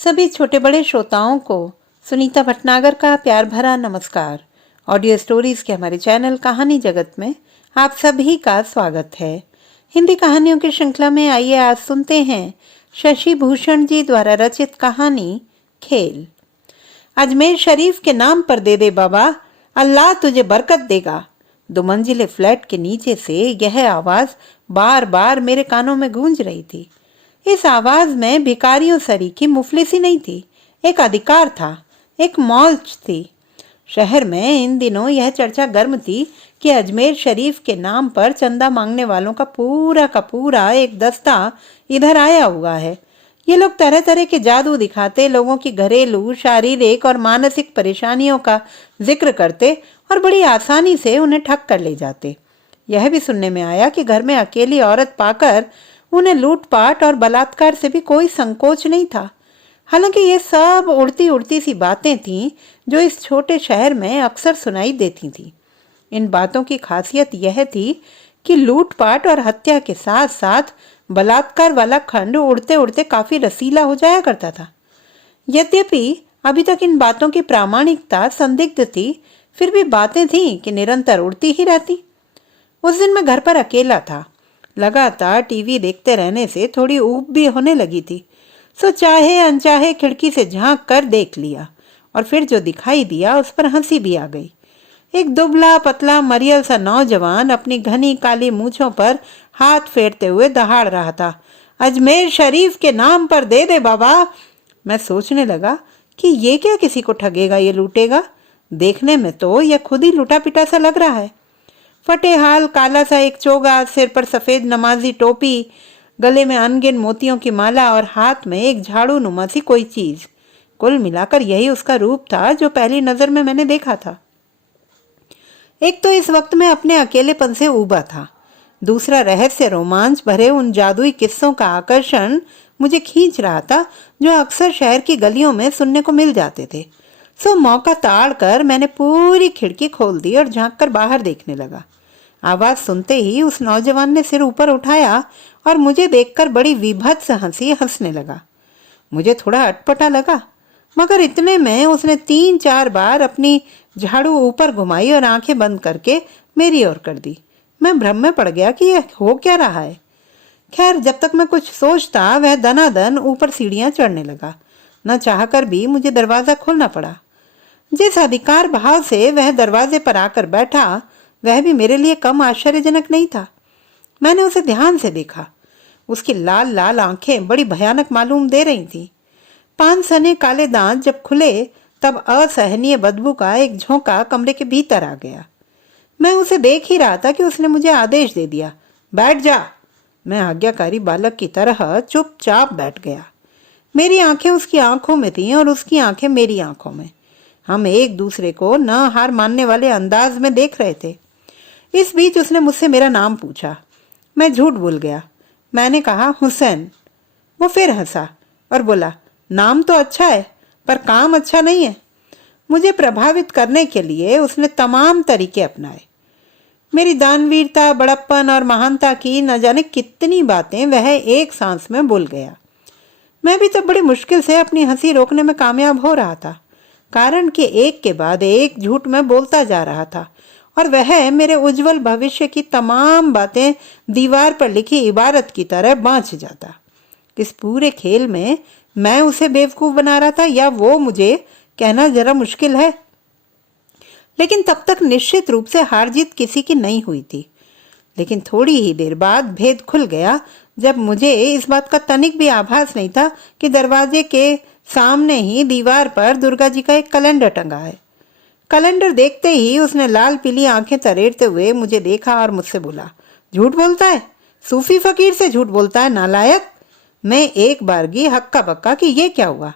सभी छोटे बड़े श्रोताओं को सुनीता भटनागर का प्यार भरा नमस्कार। ऑडियो स्टोरीज के हमारे चैनल कहानी जगत में आप सभी का स्वागत है। हिंदी कहानियों की श्रृंखला में आइए आज सुनते हैं शशि भूषण जी द्वारा रचित कहानी खेल। अजमेर शरीफ के नाम पर दे दे बाबा, अल्लाह तुझे बरकत देगा। दो मंजिले फ्लैट के नीचे से यह आवाज बार बार मेरे कानों में गूंज रही थी। इस आवाज में भिखारियों सरीखी मुफलिसी नहीं थी, एक अधिकार था, एक मौज थी। शहर में इन दिनों यह चर्चा गर्म थी कि अजमेर शरीफ के नाम पर चंदा मांगने वालों का पूरा एक दस्ता इधर आया हुआ है। ये लोग तरह तरह के जादू दिखाते, लोगों की घरेलू, शारीरिक और मानसिक परेशानियों का जिक्र करते और बड़ी आसानी से उन्हें ठग कर ले जाते। यह भी सुनने में आया कि घर में अकेली औरत पाकर उन्हें लूटपाट और बलात्कार से भी कोई संकोच नहीं था। हालांकि ये सब उड़ती उड़ती सी बातें थीं जो इस छोटे शहर में अक्सर सुनाई देती थीं। इन बातों की खासियत यह थी कि लूटपाट और हत्या के साथ साथ बलात्कार वाला खंड उड़ते उड़ते काफी रसीला हो जाया करता था। यद्यपि अभी तक इन बातों की प्रामाणिकता संदिग्ध थी, फिर भी बातें थीं कि निरंतर उड़ती ही रहती। उस दिन मैं घर पर अकेला था। लगातार टीवी देखते रहने से थोड़ी ऊब भी होने लगी थी, सो चाहे अनचाहे खिड़की से झांक कर देख लिया और फिर जो दिखाई दिया उस पर हंसी भी आ गई। एक दुबला पतला मरियल सा नौजवान अपनी घनी काली मूंछों पर हाथ फेरते हुए दहाड़ रहा था, अजमेर शरीफ के नाम पर दे दे बाबा। मैं सोचने लगा कि ये क्या किसी को ठगेगा, ये लूटेगा। देखने में तो यह खुद ही लुटा पिटा सा लग रहा है। फटे हाल, काला सा एक चोगा, सिर पर सफेद नमाजी टोपी, गले में अनगिन मोतियों की माला और हाथ में एक झाड़ू नुमा सी कोई चीज। कुल मिलाकर यही उसका रूप था जो पहली नजर में मैंने देखा था। एक तो इस वक्त में अपने अकेलेपन से ऊबा था, दूसरा रहस्य रोमांच भरे उन जादुई किस्सों का आकर्षण मुझे खींच रहा था जो अक्सर शहर की गलियों में सुनने को मिल जाते थे। सो मौका ताड़ कर मैंने पूरी खिड़की खोल दी और झांक कर बाहर देखने लगा। आवाज सुनते ही उस नौजवान ने सिर ऊपर उठाया और मुझे देखकर बड़ी विभत्स हंसी हंसने लगा। मुझे थोड़ा अटपटा लगा, मगर इतने में उसने 3-4 बार अपनी झाड़ू ऊपर घुमाई और आंखें बंद करके मेरी ओर कर दी। मैं भ्रम में पड़ गया कि यह हो क्या रहा है। खैर, जब तक मैं कुछ सोचता वह दनादन ऊपर सीढ़ियां चढ़ने लगा। न चाहकर भी मुझे दरवाजा खोलना पड़ा। जिस अधिकार भाव से वह दरवाजे पर आकर बैठा वह भी मेरे लिए कम आश्चर्यजनक नहीं था। मैंने उसे ध्यान से देखा। उसकी लाल लाल आंखें बड़ी भयानक मालूम दे रही थीं। 5 सने काले दांत जब खुले तब असहनीय बदबू का एक झोंका कमरे के भीतर आ गया। मैं उसे देख ही रहा था कि उसने मुझे आदेश दे दिया, बैठ जा। मैं आज्ञाकारी बालक की तरह चुपचाप बैठ गया। मेरी आंखें उसकी आंखों में थीं और उसकी आंखें मेरी आंखों में। हम एक दूसरे को न हार मानने वाले अंदाज में देख रहे थे। इस बीच उसने मुझसे मेरा नाम पूछा। मैं झूठ बोल गया। मैंने कहा, हुसैन। वो फिर हंसा और बोला, नाम तो अच्छा है पर काम अच्छा नहीं है। मुझे प्रभावित करने के लिए उसने तमाम तरीके अपनाए। मेरी दानवीरता, बड़प्पन और महानता की न जाने कितनी बातें वह एक सांस में बोल गया। मैं भी तो बड़ी मुश्किल से अपनी हंसी रोकने में कामयाब हो रहा था, कारण कि एक के बाद एक झूठ में बोलता जा रहा था और वह मेरे उज्जवल भविष्य की तमाम बातें दीवार पर लिखी इबारत की तरह बांच जाता। इस पूरे खेल में मैं उसे बेवकूफ बना रहा था या वो मुझे, कहना जरा मुश्किल है। लेकिन तब तक निश्चित रूप से हार जीत किसी की नहीं हुई थी। लेकिन थोड़ी ही देर बाद भेद खुल गया जब मुझे इस बात का तनिक भी आभास नहीं था कि दरवाजे के सामने ही दीवार पर दुर्गा जी का एक कैलेंडर टंगा है। कैलेंडर देखते ही उसने लाल पीली आंखें तरेरते हुए मुझे देखा और मुझसे बोला, झूठ बोलता है, सूफी फकीर से झूठ बोलता है, नालायक। मैं एक बारगी हक्का बक्का कि ये क्या हुआ।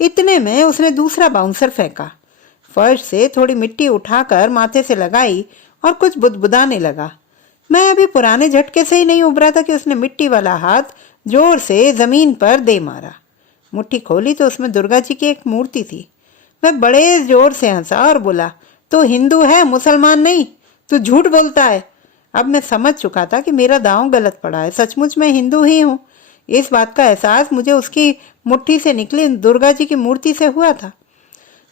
इतने में उसने दूसरा बाउंसर फेंका। फर्श से थोड़ी मिट्टी उठाकर माथे से लगाई और कुछ बुदबुदाने लगा। मैं अभी पुराने झटके से ही नहीं उभरा था कि उसने मिट्टी वाला हाथ जोर से जमीन पर दे मारा। मुट्ठी खोली तो उसमें दुर्गा जी की एक मूर्ति थी। मैं बड़े जोर से हंसा और बोला, तो हिंदू है, मुसलमान नहीं, तू झूठ बोलता है। अब मैं समझ चुका था कि मेरा दांव गलत पड़ा है। सचमुच मैं हिंदू ही हूँ, इस बात का एहसास मुझे उसकी मुट्ठी से निकली दुर्गा जी की मूर्ति से हुआ था।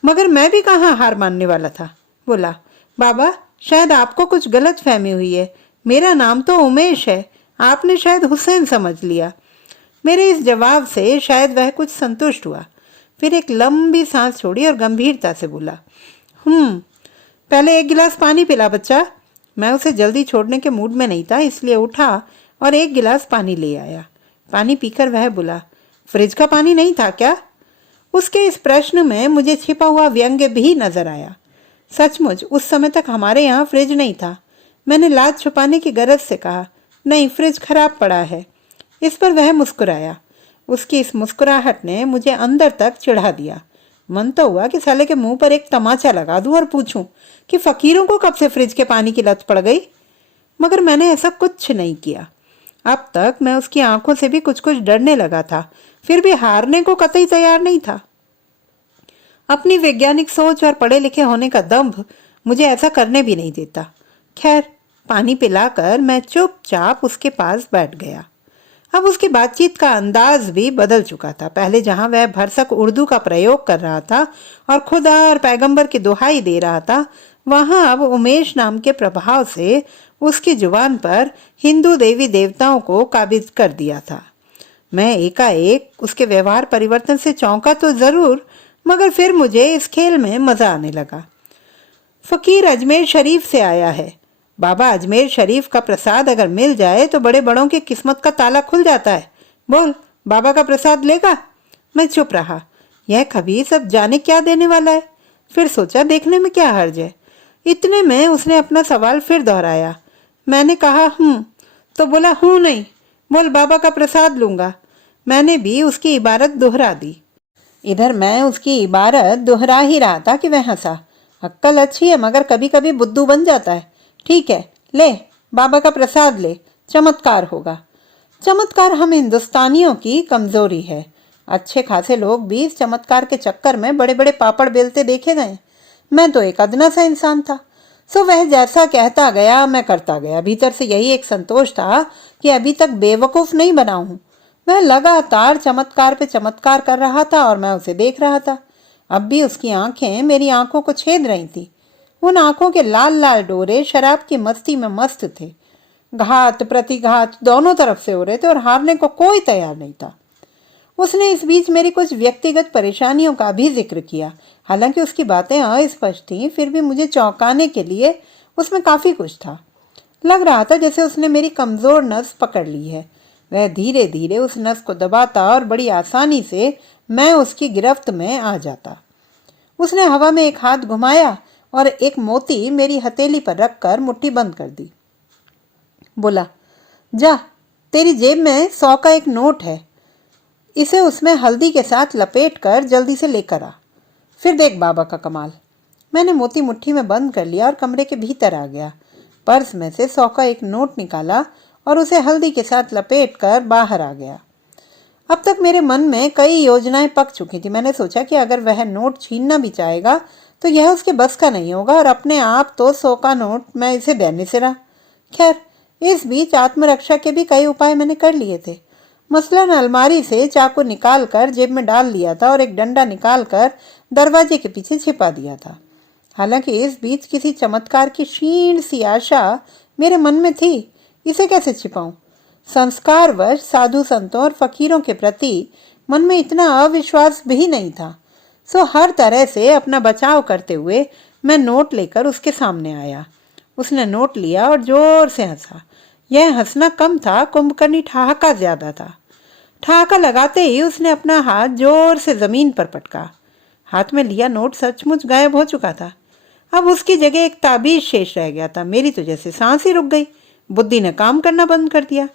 मगर मैं भी कहाँ हार मानने वाला था। बोला, बाबा शायद आपको कुछ गलत फहमी हुई है, मेरा नाम तो उमेश है, आपने शायद हुसैन समझ लिया। मेरे इस जवाब से शायद वह कुछ संतुष्ट हुआ। फिर एक लंबी सांस छोड़ी और गंभीरता से बोला, पहले एक गिलास पानी पिला बच्चा। मैं उसे जल्दी छोड़ने के मूड में नहीं था, इसलिए उठा और एक गिलास पानी ले आया। पानी पीकर वह बोला, फ्रिज का पानी नहीं था क्या? उसके इस प्रश्न में मुझे छिपा हुआ व्यंग्य भी नजर आया। सचमुच उस समय तक हमारे यहाँ फ्रिज नहीं था। मैंने लाज छुपाने की गरज से कहा, नहीं, फ्रिज खराब पड़ा है। इस पर वह मुस्कुराया। उसकी इस मुस्कुराहट ने मुझे अंदर तक चिढ़ा दिया। मन तो हुआ कि साले के मुंह पर एक तमाचा लगा दूं और पूछूं कि फकीरों को कब से फ्रिज के पानी की लत पड़ गई। मगर मैंने ऐसा कुछ नहीं किया। अब तक मैं उसकी आंखों से भी कुछ कुछ डरने लगा था, फिर भी हारने को कतई तैयार नहीं था। अपनी वैज्ञानिक सोच और पढ़े लिखे होने का दंभ मुझे ऐसा करने भी नहीं देता। खैर, पानी पिलाकर मैं चुपचाप उसके पास बैठ गया। अब उसकी बातचीत का अंदाज भी बदल चुका था। पहले जहां वह भरसक उर्दू का प्रयोग कर रहा था और खुदा और पैगंबर की दुहाई दे रहा था, वहां अब उमेश नाम के प्रभाव से उसकी जुबान पर हिंदू देवी देवताओं को काबिज कर दिया था। मैं एकाएक उसके व्यवहार परिवर्तन से चौंका तो जरूर, मगर फिर मुझे इस खेल में मजा आने लगा। फकीर अजमेर शरीफ से आया है। बाबा, अजमेर शरीफ का प्रसाद अगर मिल जाए तो बड़े बड़ों की किस्मत का ताला खुल जाता है। बोल, बाबा का प्रसाद लेगा? मैं चुप रहा। यह खबीस अब जाने क्या देने वाला है। फिर सोचा, देखने में क्या हर्ज है। इतने में उसने अपना सवाल फिर दोहराया। मैंने कहा तो बोला हूं नहीं, बोल बाबा का प्रसाद लूंगा। मैंने भी उसकी इबारत दोहरा दी। इधर मैं उसकी इबारत दोहरा ही रहा था कि वह हंसा। अक्ल अच्छी है मगर कभी कभी बुद्धू बन जाता है। ठीक है, ले, बाबा का प्रसाद ले, चमत्कार होगा। चमत्कार हम हिंदुस्तानियों की कमजोरी है। अच्छे खासे लोग भी इस चमत्कार के चक्कर में बड़े बड़े पापड़ बेलते देखे गए। मैं तो एक अदना सा इंसान था। सो वह जैसा कहता गया मैं करता गया। भीतर से यही एक संतोष था कि अभी तक बेवकूफ नहीं बना हूं। वह लगातार चमत्कार पे चमत्कार कर रहा था और मैं उसे देख रहा था। अब भी उसकी आंखें मेरी आंखों को छेद रही थी। उन आंखों के लाल लाल डोरे शराब की मस्ती में मस्त थे। घात प्रतिघात दोनों तरफ से हो रहे थे और हारने को कोई तैयार नहीं था। उसने इस बीच मेरी कुछ व्यक्तिगत परेशानियों का भी जिक्र किया। हालांकि उसकी बातें अस्पष्ट थीं, फिर भी मुझे चौंकाने के लिए उसमें काफी कुछ था। लग रहा था जैसे उसने मेरी कमजोर नस पकड़ ली है। वह धीरे धीरे उस नस को दबाता और बड़ी आसानी से मैं उसकी गिरफ्त में आ जाता। उसने हवा में एक हाथ घुमाया और एक मोती मेरी हथेली पर रखकर मुट्ठी बंद कर दी। बोला, जा, तेरी जेब में 100 का एक नोट है, इसे उसमें हल्दी के साथ लपेट कर जल्दी से लेकर आ, फिर देख बाबा का कमाल। मैंने मोती मुट्ठी में बंद कर लिया और कमरे के भीतर आ गया। पर्स में से 100 का एक नोट निकाला और उसे हल्दी के साथ लपेट कर बाहर आ गया। अब तक मेरे मन में कई योजनाएं पक चुकी थी। मैंने सोचा कि अगर वह नोट छीनना भी चाहेगा तो यह उसके बस का नहीं होगा और अपने आप तो 100 का नोट मैं इसे देने से रहा। खैर, इस बीच आत्मरक्षा के भी कई उपाय मैंने कर लिए थे। मसलन अलमारी से चाकू निकाल कर जेब में डाल लिया था और एक डंडा निकाल कर दरवाजे के पीछे छिपा दिया था। हालांकि इस बीच किसी चमत्कार की क्षीण सी आशा मेरे मन में थी। इसे कैसे छिपाऊं? संस्कारवश साधु संतों और फकीरों के प्रति मन में इतना अविश्वास भी नहीं था। सो हर तरह से अपना बचाव करते हुए मैं नोट लेकर उसके सामने आया। उसने नोट लिया और जोर से हंसा। यह हंसना कम था, कुंभकर्णी ठहाका ज्यादा था। ठहाका लगाते ही उसने अपना हाथ जोर से जमीन पर पटका। हाथ में लिया नोट सचमुच गायब हो चुका था। अब उसकी जगह एक ताबीज शेष रह गया था। मेरी तो जैसे सांस ही रुक गई। बुद्धि ने काम करना बंद कर दिया।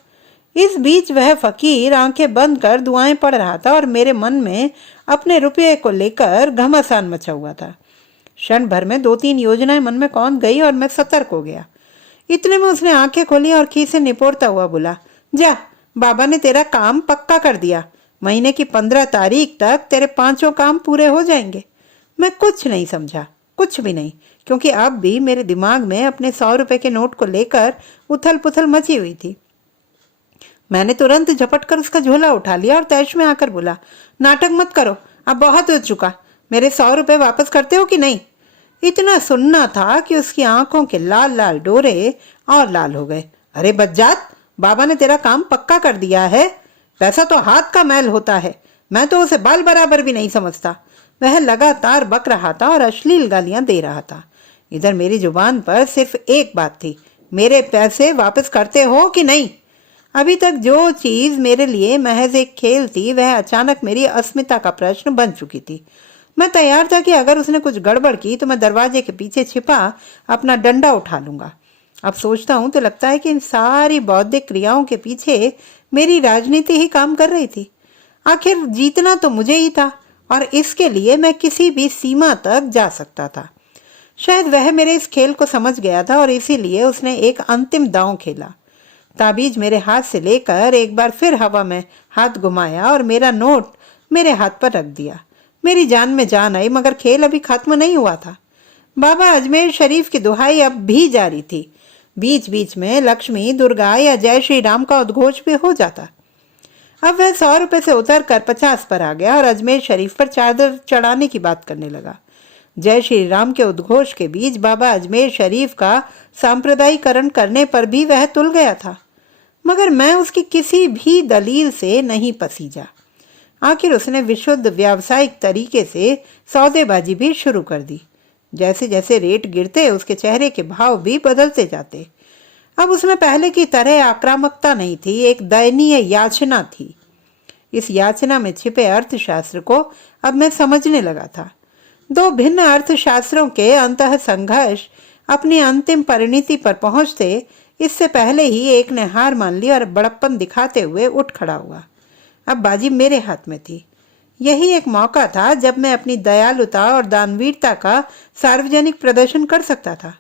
इस बीच वह फकीर आंखें बंद कर दुआएं पढ़ रहा था और मेरे मन में अपने रुपये को लेकर घमासान मचा हुआ था। क्षण भर में 2-3 योजनाएं मन में कौन गई और मैं सतर्क हो गया। इतने में उसने आंखें खोली और खीसे निपोड़ता हुआ बोला, जा, बाबा ने तेरा काम पक्का कर दिया। महीने की 15 तारीख तक तेरे 5 काम पूरे हो जाएंगे। मैं कुछ नहीं समझा, कुछ भी नहीं, क्योंकि अब भी मेरे दिमाग में अपने 100 रुपए के नोट को लेकर उथल पुथल मची हुई थी। मैंने तुरंत झपट कर उसका झोला उठा लिया और तैश में आकर बोला, नाटक मत करो, अब बहुत हो चुका, मेरे 100 रुपए वापस करते हो कि नहीं? इतना सुनना था कि उसकी आंखों के लाल लाल डोरे और लाल हो गए। अरे बज्जात, बाबा ने तेरा काम पक्का कर दिया है। पैसा तो हाथ का मैल होता है, मैं तो उसे बाल बराबर भी नहीं समझता। वह लगातार बक रहा था और अश्लील गालियां दे रहा था। इधर मेरी जुबान पर सिर्फ एक बात थी, मेरे पैसे वापस करते हो कि नहीं? अभी तक जो चीज मेरे लिए महज एक खेल थी, वह अचानक मेरी अस्मिता का प्रश्न बन चुकी थी। मैं तैयार था कि अगर उसने कुछ गड़बड़ की तो मैं दरवाजे के पीछे छिपा अपना डंडा उठा लूंगा। अब सोचता हूं तो लगता है कि इन सारी बौद्धिक क्रियाओं के पीछे मेरी राजनीति ही काम कर रही थी। आखिर जीतना तो मुझे ही था और इसके लिए मैं किसी भी सीमा तक जा सकता था। शायद वह मेरे इस खेल को समझ गया था और इसीलिए उसने एक अंतिम दांव खेला। ताबीज मेरे हाथ से लेकर एक बार फिर हवा में हाथ घुमाया और मेरा नोट मेरे हाथ पर रख दिया। मेरी जान में जान आई, मगर खेल अभी खत्म नहीं हुआ था। बाबा अजमेर शरीफ की दुहाई अब भी जारी थी। बीच बीच में लक्ष्मी, दुर्गा या जय श्री राम का उद्घोष भी हो जाता। अब वह 100 रुपए से उतर कर 50 पर आ गया और अजमेर शरीफ पर चादर चढ़ाने की बात करने लगा। जय श्री राम के उद्घोष के बीच बाबा अजमेर शरीफ का सांप्रदायिकरण करने पर भी वह तुल गया था, मगर मैं उसकी किसी भी दलील से नहीं पसीजा। आखिर उसने विशुद्ध व्यावसायिक तरीके से सौदेबाजी भी शुरू कर दी। जैसे जैसे रेट गिरते उसके चेहरे के भाव भी बदलते जाते। अब उसमें पहले की तरह आक्रामकता नहीं थी, एक दयनीय याचना थी। इस याचना में छिपे अर्थशास्त्र को अब मैं समझने लगा था। दो भिन्न अर्थशास्त्रों के अंतः संघर्ष अपनी अंतिम परिणति पर पहुंचते इससे पहले ही एक ने हार मान ली और बड़प्पन दिखाते हुए उठ खड़ा हुआ। अब बाजी मेरे हाथ में थी। यही एक मौका था जब मैं अपनी दयालुता और दानवीरता का सार्वजनिक प्रदर्शन कर सकता था।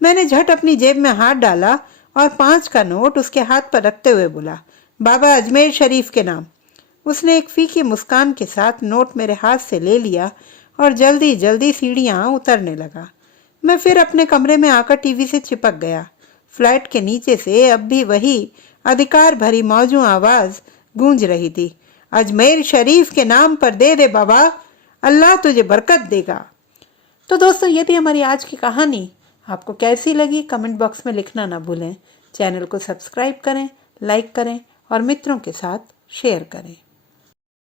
मैंने झट अपनी जेब में हाथ डाला और 5 का नोट उसके हाथ पर रखते हुए बोला, बाबा अजमेर शरीफ के नाम। उसने एक फीकी मुस्कान के साथ नोट मेरे हाथ से ले लिया और जल्दी जल्दी सीढ़ियां उतरने लगा। मैं फिर अपने कमरे में आकर टीवी से चिपक गया। फ्लैट के नीचे से अब भी वही अधिकार भरी मौजू आवाज गूंज रही थी, अजमेर शरीफ के नाम पर दे दे बाबा, अल्लाह तुझे बरकत देगा। तो दोस्तों, ये थी हमारी आज की कहानी। आपको कैसी लगी कमेंट बॉक्स में लिखना ना भूलें। चैनल को सब्सक्राइब करें, लाइक करें और मित्रों के साथ शेयर करें।